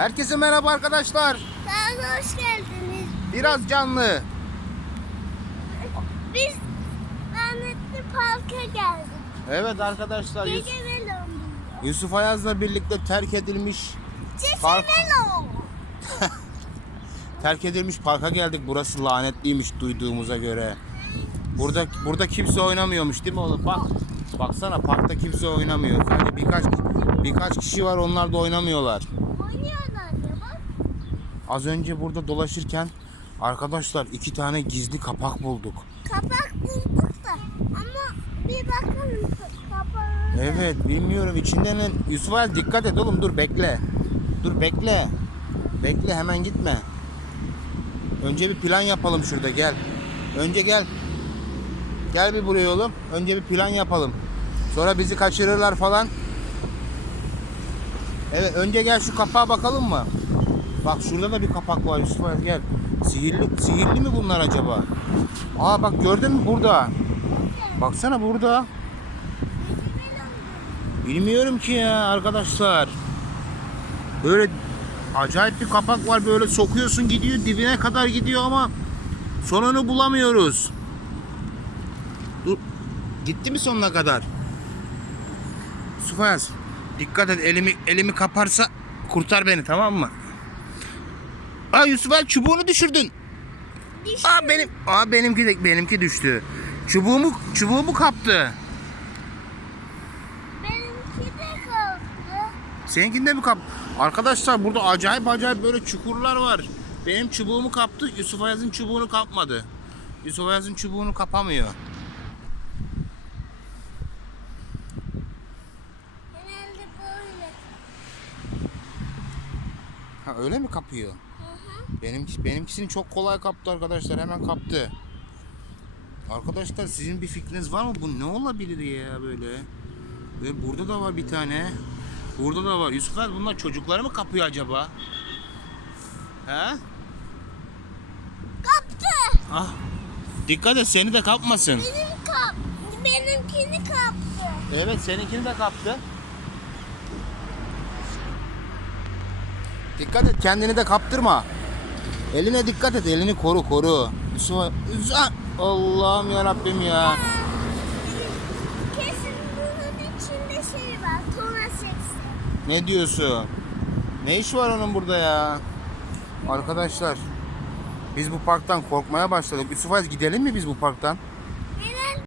Herkese merhaba arkadaşlar. Daha hoş geldiniz. Biraz canlı. Biz lanetli parka geldik. Evet arkadaşlar Yus-. Yusuf Ayaz'la birlikte terk edilmiş Cici Park. terk edilmiş parka geldik. Burası lanetliymiş duyduğumuza göre. Burada burada kimse oynamıyormuş değil mi oğlum? Bak. Baksana parkta kimse oynamıyor. Sadece birkaç birkaç kişi var onlar da oynamıyorlar. Az önce burada dolaşırken arkadaşlar iki tane gizli kapak bulduk. Kapak bulduk da ama bir bakalım ka- kapağı. Evet bilmiyorum içinden ne... Yusuf Ali dikkat et oğlum dur bekle. Dur bekle. Bekle hemen gitme. Önce bir plan yapalım şurada gel. Önce gel. Gel bir buraya oğlum. Önce bir plan yapalım. Sonra bizi kaçırırlar falan. Evet önce gel şu kapağa bakalım mı? Bak şurada da bir kapak var Yusuf Ali gel. Sihirli, sihirli mi bunlar acaba? Aa bak gördün mü burada? Baksana burada. Bilmiyorum ki ya arkadaşlar. Böyle acayip bir kapak var böyle sokuyorsun gidiyor dibine kadar gidiyor ama sonunu bulamıyoruz. Dur. Gitti mi sonuna kadar? Sufayaz dikkat et elimi elimi kaparsa kurtar beni tamam mı? Aa Yusuf Ali çubuğunu düşürdün. Düştü. Aa benim aa benimki de benimki düştü. Çubuğumu çubuğumu kaptı. Benimki de kalktı. Seninkinde mi kap? Arkadaşlar burada acayip acayip böyle çukurlar var. Benim çubuğumu kaptı. Yusuf Ayaz'ın çubuğunu kapmadı. Yusuf Ayaz'ın çubuğunu kapamıyor. Ha öyle mi kapıyor? Benimki benimkisini çok kolay kaptı arkadaşlar. Hemen kaptı. Arkadaşlar sizin bir fikriniz var mı? Bu ne olabilir ya böyle? Ve burada da var bir tane. Burada da var. Yusuf Ayaz bunlar çocukları mı kapıyor acaba? He? Kaptı. Ah. Dikkat et seni de kapmasın. Benim kap. Benimkini kaptı. Evet seninkini de kaptı. Dikkat et kendini de kaptırma. Eline dikkat et elini koru koru. Yusuf- Allah'ım ya Rabbim ya. Kesin bunun içinde şey var. Tona seksi. Ne diyorsun? Ne iş var onun burada ya? Arkadaşlar biz bu parktan korkmaya başladık. Yusuf gidelim mi biz bu parktan?